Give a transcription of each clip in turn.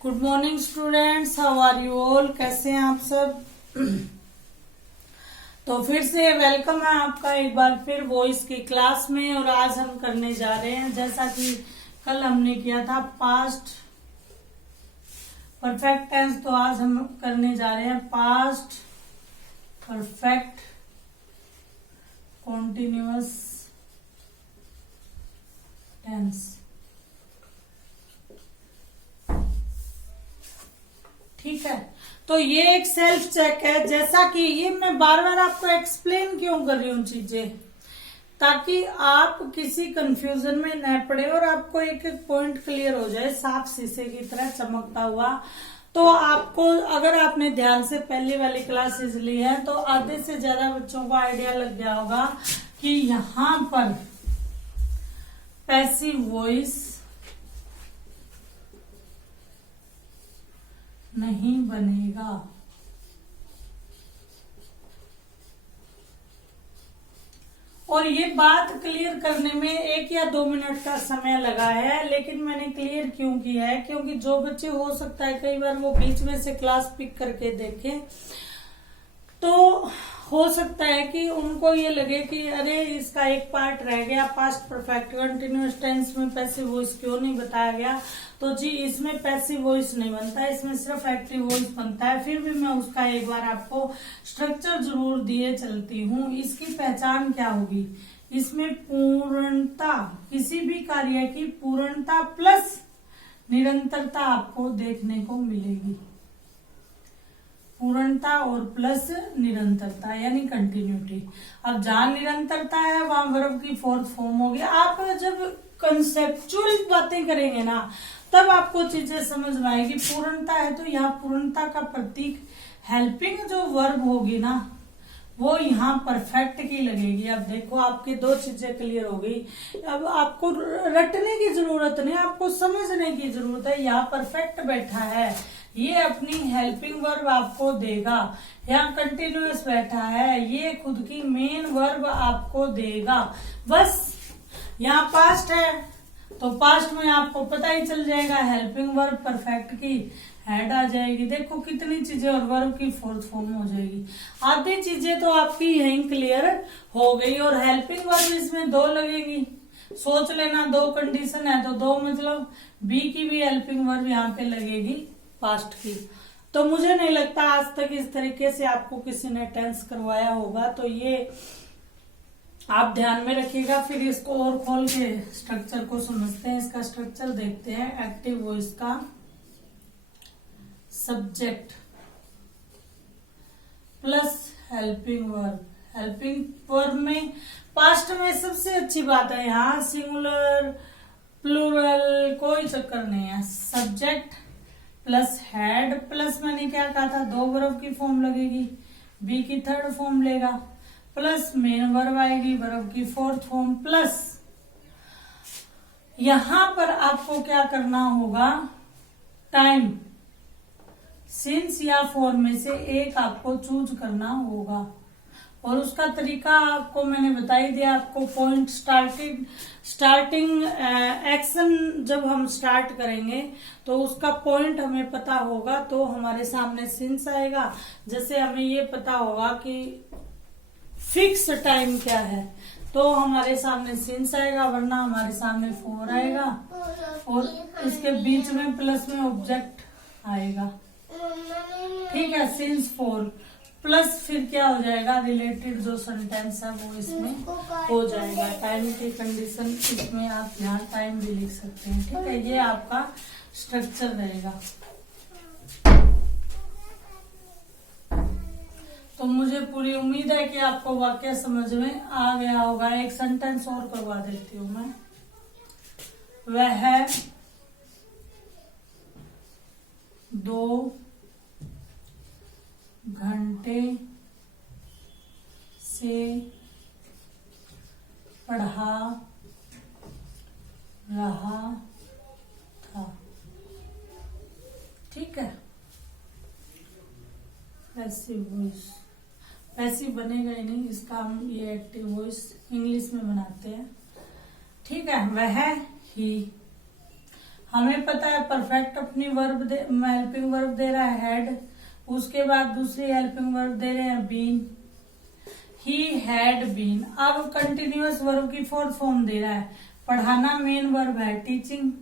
Good morning students, how are you all. कैसे हैं आप सब। तो फिर से वेलकम है आपका एक बार फिर वॉइस की क्लास में। और आज हम करने जा रहे हैं, जैसा कि कल हमने किया था पास्ट परफेक्ट टेंस, तो आज हम करने जा रहे हैं पास्ट परफेक्ट कॉन्टिन्यूअस टेंस। ठीक है, तो ये एक सेल्फ चेक है। जैसा कि ये मैं बार बार आपको एक्सप्लेन क्यों कर रही हूँ चीजें, ताकि आप किसी कंफ्यूजन में न पड़े और आपको एक एक पॉइंट क्लियर हो जाए साफ शीशे की तरह चमकता हुआ। तो आपको, अगर आपने ध्यान से पहली वाली क्लासेस ली है तो आधे से ज्यादा बच्चों को आइडिया लग गया होगा कि यहाँ पर पैसिव वॉइस नहीं बनेगा। और ये बात क्लियर करने में 1 या 2 मिनट का समय लगा है, लेकिन मैंने क्लियर क्यों किया है, क्योंकि जो बच्चे हो सकता है कई बार वो बीच में से क्लास पिक करके देखें, तो हो सकता है कि उनको ये लगे कि अरे इसका एक पार्ट रह गया, पास्ट परफेक्ट कंटिन्यूअस टेंस में पैसिव वॉइस क्यों नहीं बताया गया। तो जी इसमें पैसिव वॉइस नहीं बनता है, इसमें सिर्फ एक्टिव वॉइस बनता है। फिर भी मैं उसका एक बार आपको स्ट्रक्चर जरूर दिए चलती हूँ। इसकी पहचान क्या होगी, इसमें पूर्णता, किसी भी कार्य की पूर्णता प्लस निरंतरता आपको देखने को मिलेगी। पूर्णता और प्लस निरंतरता यानी कंटिन्यूटी। अब जहां निरंतरता है वहां वर्ब की फोर्थ फॉर्म होगी। आप जब कंसेप्चुअल बातें करेंगे ना, तब आपको चीजें समझ में आएगी। पूर्णता है तो यहाँ पूर्णता का प्रतीक हेल्पिंग जो वर्ब होगी ना, वो यहाँ परफेक्ट की लगेगी। अब देखो आपकी 2 चीजें क्लियर हो गई। अब आपको रटने की जरूरत नहीं, आपको समझने की जरूरत है। यहाँ परफेक्ट बैठा है, ये अपनी हेल्पिंग वर्ब आपको देगा। यहाँ कंटिन्यूअस बैठा है, ये खुद की मेन वर्ब आपको देगा। बस यहाँ पास्ट है तो पास्ट में आपको पता ही चल जाएगा, हेल्पिंग वर्ब परफेक्ट की हेड आ जाएगी। देखो कितनी चीजें, और वर्ब की फोर्थ फॉर्म हो जाएगी। आधी चीजें तो आपकी यहीं क्लियर हो गई। और हेल्पिंग वर्ब इसमें 2 लगेगी, सोच लेना। 2 कंडीशन है तो 2 मतलब बी की भी हेल्पिंग वर्ब यहाँ पे लगेगी पास्ट की। तो मुझे नहीं लगता आज तक इस तरीके से आपको किसी ने टेंस करवाया होगा, तो ये आप ध्यान में रखिएगा। फिर इसको और खोल के स्ट्रक्चर को समझते हैं। इसका स्ट्रक्चर देखते हैं। एक्टिव वॉइस का subject plus helping verb. Helping verb में पास्ट में सबसे अच्छी बात है, यहाँ सिंगुलर प्लूरल कोई चक्कर नहीं है। सब्जेक्ट प्लस हेड प्लस मैंने क्या कहा था, 2 वर्ब की फॉर्म लगेगी, बी की 3rd फॉर्म लेगा, प्लस मेन वर्ब आएगी, वर्ब की 4th फॉर्म, प्लस यहां पर आपको क्या करना होगा, टाइम, सिंस या फॉर में से एक आपको चूज करना होगा। और उसका तरीका आपको मैंने बता ही दिया। आपको पॉइंट स्टार्टिंग एक्शन जब हम स्टार्ट करेंगे तो उसका पॉइंट हमें पता होगा, तो हमारे सामने सिंस आएगा। जैसे हमें ये पता होगा कि फिक्स टाइम क्या है, तो हमारे सामने सिंस आएगा, वरना हमारे सामने फॉर आएगा। और इसके बीच में प्लस में ऑब्जेक्ट आएगा। ठीक है, सिंस फॉर प्लस फिर क्या हो जाएगा, रिलेटेड जो सेंटेंस है वो इसमें हो जाएगा। टाइम की कंडीशन इसमें आप यहाँ टाइम भी लिख सकते हैं। ठीक है, ये आपका स्ट्रक्चर रहेगा। तो मुझे पूरी उम्मीद है कि आपको वाक्य समझ में आ गया होगा। एक सेंटेंस और करवा देती हूँ मैं। वह 2 घंटे से पढ़ा रहा था। ठीक है, पैसिव वॉइस, पैसिव बनेगा ही नहीं, इसका हम ये एक्टिव वॉइस इंग्लिश में बनाते हैं। ठीक है, वह ही हमें पता है परफेक्ट अपनी वर्ब हेल्पिंग वर्ब दे रहा है हैड, उसके बाद दूसरी हेल्पिंग वर्ब दे रहे हैं बीन, ही हैड बीन। अब कंटिन्यूअस वर्ब की फोर्थ फॉर्म दे रहा है, पढ़ाना मेन वर्ब है, teaching,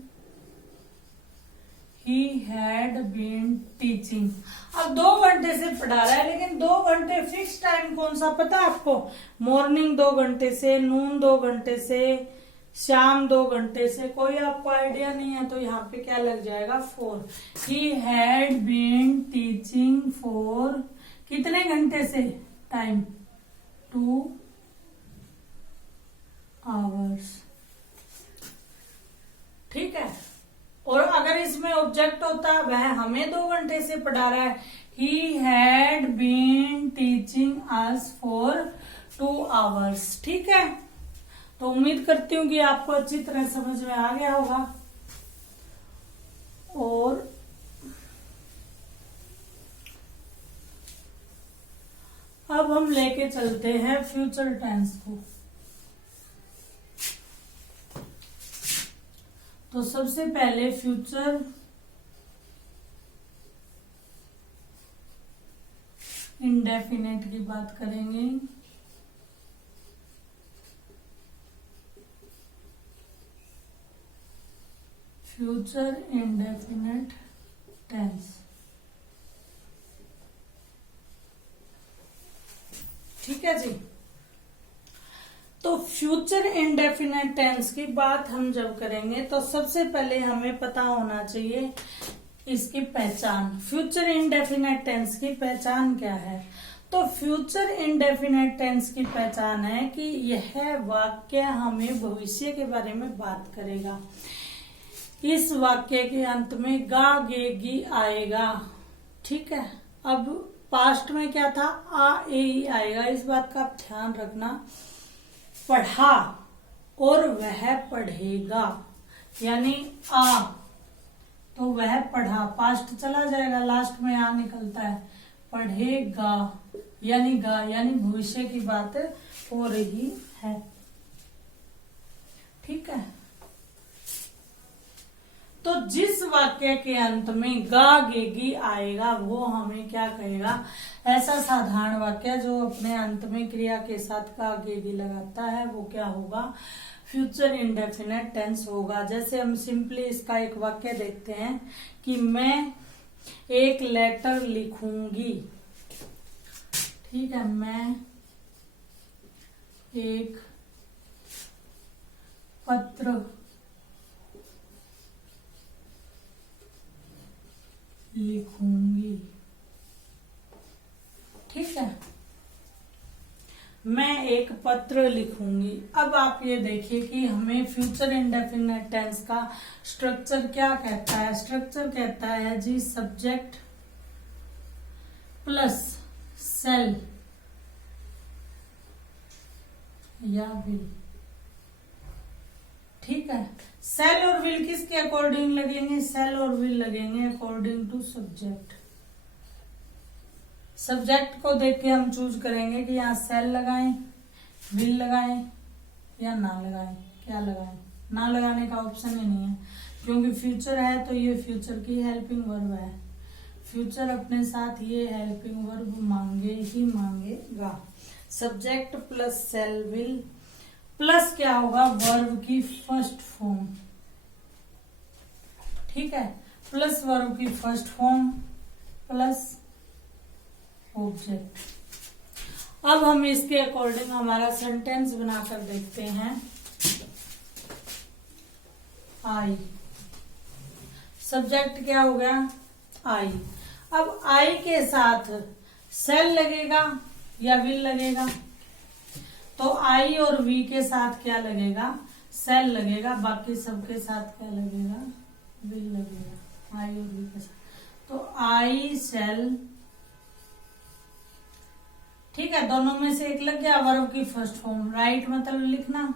he had been teaching. अब 2 घंटे से पढ़ा रहा है, लेकिन 2 घंटे फिक्स टाइम कौन सा पता है आपको? मॉर्निंग 2 घंटे से, नून 2 घंटे से, शाम 2 घंटे से। कोई आपको आइडिया नहीं है तो यहाँ पे क्या लग जाएगा? 4। He had been teaching for कितने घंटे से? Time 2 hours. ठीक है। और अगर इसमें ऑब्जेक्ट होता वह हमें 2 घंटे से पढ़ा रहा है, he had been teaching us for 2 hours. ठीक है, तो उम्मीद करती हूँ कि आपको अच्छी तरह समझ में आ गया होगा। और अब हम लेके चलते हैं फ्यूचर टेंस को। तो सबसे पहले फ्यूचर इंडेफिनेट की बात करेंगे। Future indefinite tense. ठीक है जी। तो फ्यूचर इंडेफिनेट टेंस की बात हम जब करेंगे तो सबसे पहले हमें पता होना चाहिए इसकी पहचान। फ्यूचर इंडेफिनेट टेंस की पहचान क्या है? तो फ्यूचर इंडेफिनेट टेंस की पहचान है कि यह वाक्य हमें भविष्य के बारे में बात करेगा। इस वाक्य के अंत में गा गे गी आएगा। ठीक है। अब पास्ट में क्या था? आ ए ई आएगा। इस बात का आप ध्यान रखना। पढ़ा और वह पढ़ेगा, यानी आ तो वह पढ़ा, पास्ट चला जाएगा, लास्ट में आ निकलता है। पढ़ेगा यानी गा, यानी भविष्य की बात हो रही है। ठीक है। तो जिस वाक्य के अंत में गा गेगी आएगा वो हमें क्या कहेगा? ऐसा साधारण वाक्य जो अपने अंत में क्रिया के साथ गा गेगी लगाता है वो क्या होगा? फ्यूचर इंडेफिनेट टेंस होगा। जैसे हम सिंपली इसका एक वाक्य देखते हैं कि मैं एक लेटर लिखूंगी। ठीक है, मैं एक पत्र लिखूंगी। ठीक है, मैं एक पत्र लिखूंगी। अब आप ये देखिए कि हमें फ्यूचर इंडेफिनेट टेंस का स्ट्रक्चर क्या कहता है? स्ट्रक्चर कहता है जी सब्जेक्ट प्लस सेल या विल। ठीक है, सेल और विल किसके अकॉर्डिंग लगेंगे? सेल और विल लगेंगे अकॉर्डिंग टू सब्जेक्ट। सब्जेक्ट को देख के हम चूज करेंगे कि यहाँ सेल लगाएं, विल लगाएं या ना लगाएं। क्या लगाएं? ना लगाने का ऑप्शन ही नहीं है, क्योंकि फ्यूचर है तो ये फ्यूचर की हेल्पिंग वर्ब है। फ्यूचर अपने साथ ये हेल्पिंग वर्ब मांगे ही मांगेगा। Subject plus shall will plus क्या होगा? वर्ब की फर्स्ट फॉर्म। ठीक है, प्लस वर्ब की फर्स्ट फॉर्म प्लस ऑब्जेक्ट। अब हम इसके अकॉर्डिंग हमारा सेंटेंस बनाकर देखते हैं। आई, सब्जेक्ट क्या हो गया? आई। अब आई के साथ सेल लगेगा या विल लगेगा? तो आई और वी के साथ क्या लगेगा? सेल लगेगा। बाकी सबके साथ क्या लगेगा? विल लगेगा। आई और वी के साथ तो आई सेल। ठीक है, दोनों में से एक लग गया। वर्ब की फर्स्ट फॉर्म राइट मतलब लिखना।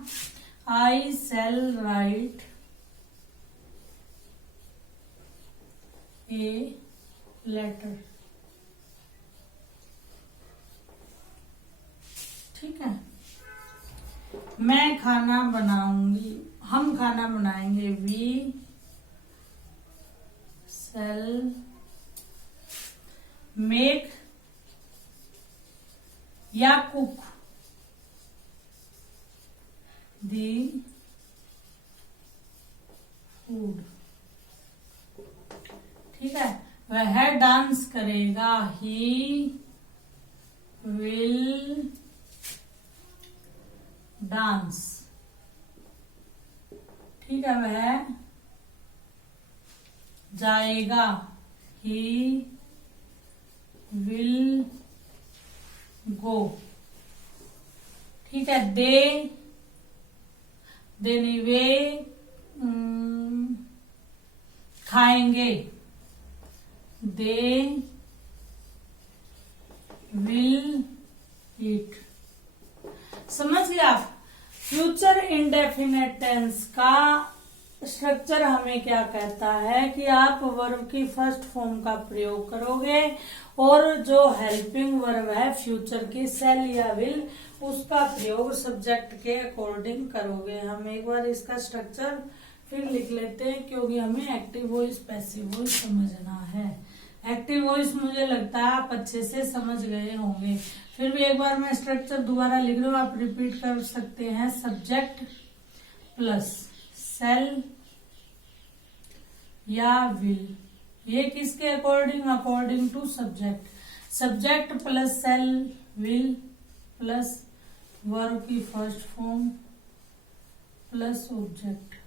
आई सेल राइट ए लेटर। ठीक है, मैं खाना बनाऊंगी, हम खाना बनाएंगे। वी shall make या cook the food। ठीक है, वह डांस करेगा, ही विल डांस। ठीक है, वह जाएगा, ही विल गो। ठीक है, दे नहीं, वे खाएंगे, दे विल ईट। समझ गए आप? फ्यूचर इंडेफिनेट टेंस का स्ट्रक्चर हमें क्या कहता है कि आप वर्ब की फर्स्ट फॉर्म का प्रयोग करोगे और जो हेल्पिंग वर्ब है फ्यूचर की शैल या विल, उसका प्रयोग सब्जेक्ट के अकॉर्डिंग करोगे। हम एक बार इसका स्ट्रक्चर फिर लिख लेते हैं, क्योंकि हमें एक्टिव वॉइस पैसिव वॉइस समझना है। एक्टिव वॉइस मुझे लगता है आप अच्छे से समझ गए होंगे, फिर भी एक बार मैं स्ट्रक्चर दोबारा लिख रहा हूं, आप रिपीट कर सकते हैं। सब्जेक्ट प्लस सेल या विल, ये किसके according? According to subject. Subject plus shall will plus verb की फर्स्ट फॉर्म प्लस ऑब्जेक्ट।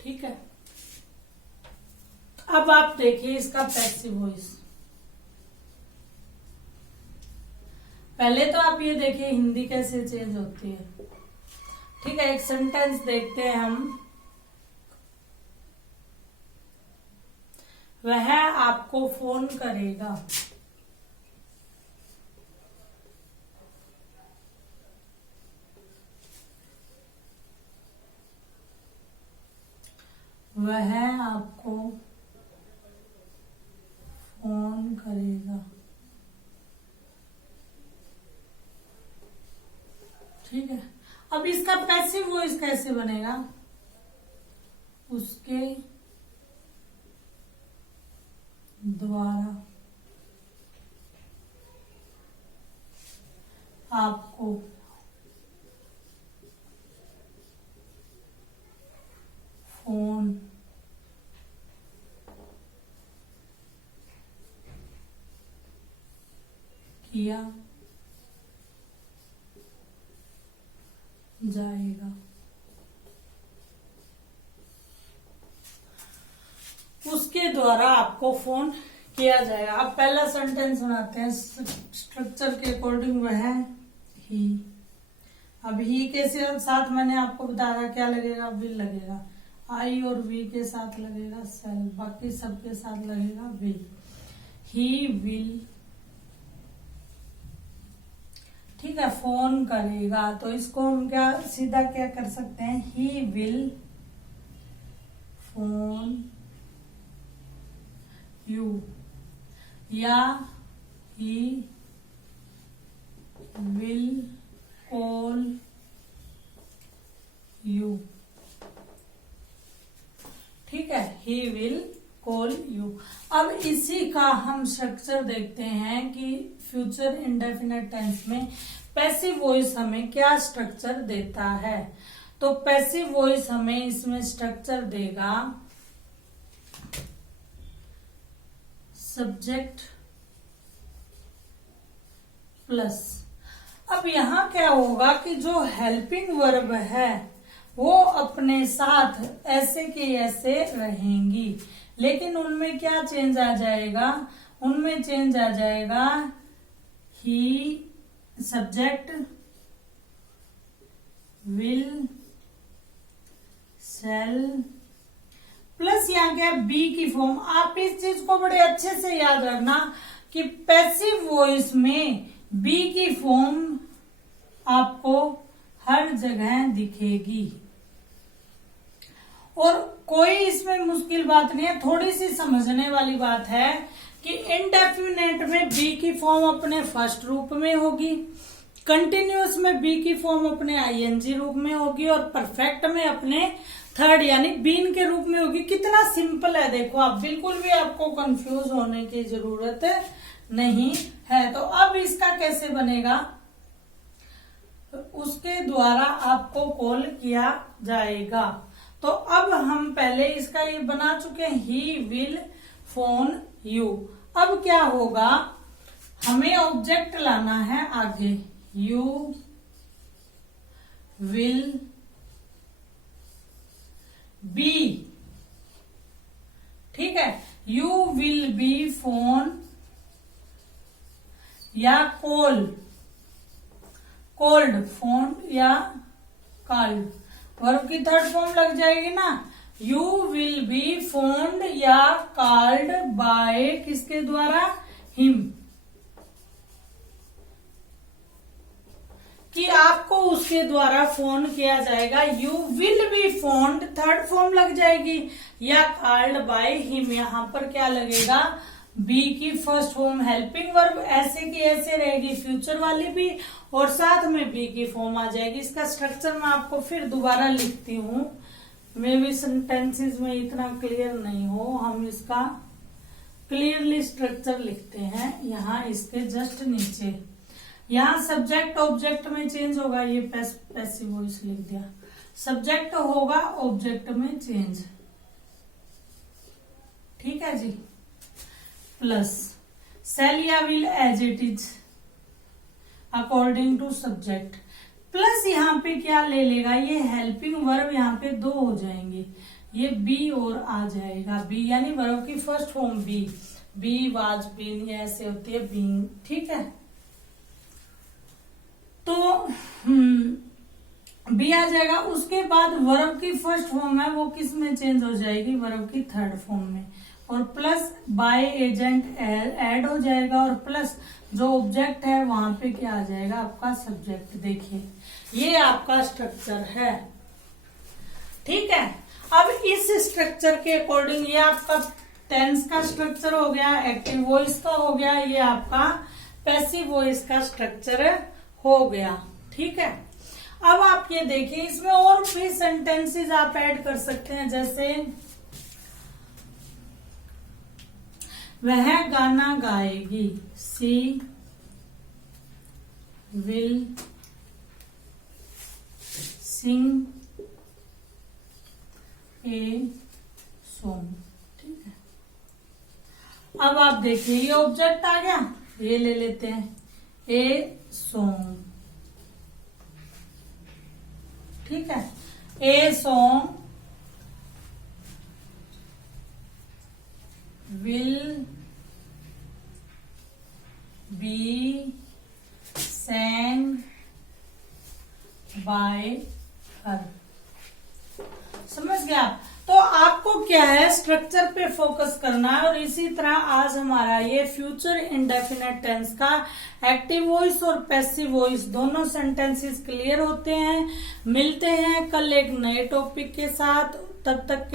ठीक है, अब आप देखिए इसका पैसिव वॉइस। पहले तो आप ये देखिए हिंदी कैसे चेंज होती है। ठीक है, एक सेंटेंस देखते हैं हम। वह आपको फोन करेगा, वह आपको फोन करेगा। ठीक है, अब इसका पैसिव वॉइस कैसे बनेगा? उसके द्वारा आपको फोन किया जाएगा। उसके द्वारा आपको फोन किया जाएगा। अब पहला सेंटेंस बनाते हैं स्ट्रक्चर के अकॉर्डिंग, वह ही। अब ही के साथ मैंने आपको बताया क्या लगेगा? विल लगेगा। आई और वी के साथ लगेगा सेल, बाकी सबके साथ लगेगा विल। ही विल, ठीक है, फोन करेगा, तो इसको हम क्या सीधा क्या कर सकते हैं? ही विल फोन यू, या ही विल कॉल यू। ठीक है, ही विल कॉल यू। अब इसी का हम स्ट्रक्चर देखते हैं कि फ्यूचर इंडेफिनेट टेंस में पैसिव वॉइस हमें क्या स्ट्रक्चर देता है। तो पैसिव वॉइस हमें इसमें स्ट्रक्चर देगा सब्जेक्ट प्लस। अब यहां क्या होगा कि जो हेल्पिंग वर्ब है वो अपने साथ ऐसे के ऐसे रहेंगी, लेकिन उनमें क्या चेंज आ जाएगा? उनमें चेंज आ जाएगा ही सब्जेक्ट विल सेल प्लस यहाँ क्या? बी की फॉर्म। आप इस चीज को बड़े अच्छे से याद रखना कि पैसिव वॉइस में बी की फॉर्म आपको हर जगह दिखेगी और कोई इसमें मुश्किल बात नहीं है। थोड़ी सी समझने वाली बात है कि इनडेफिनेट में बी की फॉर्म अपने फर्स्ट रूप में होगी कंटिन्यूअस में बी की फॉर्म अपने आईएनजी रूप में होगी और परफेक्ट में अपने थर्ड यानी बीन के रूप में होगी। कितना सिंपल है देखो आप, बिल्कुल भी आपको कंफ्यूज होने की जरूरत नहीं है। तो अब इसका कैसे बनेगा, उसके द्वारा आपको कॉल किया जाएगा। तो अब हम पहले इसका ये बना चुके हैं, ही विल फोन यू। अब क्या होगा, हमें ऑब्जेक्ट लाना है आगे, यू विल बी, ठीक है, यू विल बी फोन या कॉल्ड फोन या कॉल्ड, वर्ब की थर्ड फॉर्म लग जाएगी ना। यू विल बी फोन्ड या कॉल्ड बाय, किसके द्वारा, हिम, कि आपको उसके द्वारा फोन किया जाएगा। You will be found third form लग जाएगी, या कॉल्ड बाय हिम, यहां पर क्या लगेगा, बी की फर्स्ट फॉर्म हेल्पिंग वर्ब ऐसे की ऐसे रहेगी, फ्यूचर वाली भी, और साथ में बी की फॉर्म आ जाएगी। इसका स्ट्रक्चर मैं आपको फिर दोबारा लिखती हूँ, मे बी सेंटेंसेस में इतना क्लियर नहीं हो, हम इसका क्लियरली स्ट्रक्चर लिखते हैं। यहाँ इसके जस्ट नीचे, यहाँ सब्जेक्ट ऑब्जेक्ट में चेंज होगा, ये पैसिव वॉइस लिख दिया, सब्जेक्ट होगा ऑब्जेक्ट में चेंज, ठीक है जी, प्लस सेल या will as it is according to subject, plus यहाँ पे क्या ले लेगा, ये हेल्पिंग वर्ब यहाँ पे दो हो जाएंगे, ये बी और आ जाएगा, बी यानी वर्ब की first form be, be was been, ये ऐसे होती है बीइंग, ठीक है। तो बी आ जाएगा, उसके बाद वर्ब की फर्स्ट फॉर्म है वो किस में चेंज हो जाएगी, वर्ब की थर्ड फॉर्म में, और प्लस बाय एजेंट ऐड हो जाएगा, और प्लस जो ऑब्जेक्ट है वहां पे क्या आ जाएगा, आपका सब्जेक्ट। देखिए ये आपका स्ट्रक्चर है, ठीक है। अब इस स्ट्रक्चर के अकॉर्डिंग ये आपका टेंस का स्ट्रक्चर हो गया, एक्टिव वॉइस का हो गया, ये आपका पैसिव वॉइस का स्ट्रक्चर हो गया, ठीक है। अब आप ये देखिए, इसमें और भी सेंटेंसेस आप ऐड कर सकते हैं, जैसे वह गाना गाएगी, सी विल सिंग ए सॉन्ग, ठीक है। अब आप देखिए ये ऑब्जेक्ट आ गया, ये ले लेते हैं, ए सॉन्ग, ठीक है, a song will be sang by her। समझ गया। तो आपको क्या है, स्ट्रक्चर पे फोकस करना है, और इसी तरह आज हमारा ये फ्यूचर इंडेफिनेट टेंस का एक्टिव वॉइस और पैसिव वॉइस दोनों सेंटेंसेस क्लियर होते हैं। मिलते हैं कल एक नए टॉपिक के साथ, तब तक के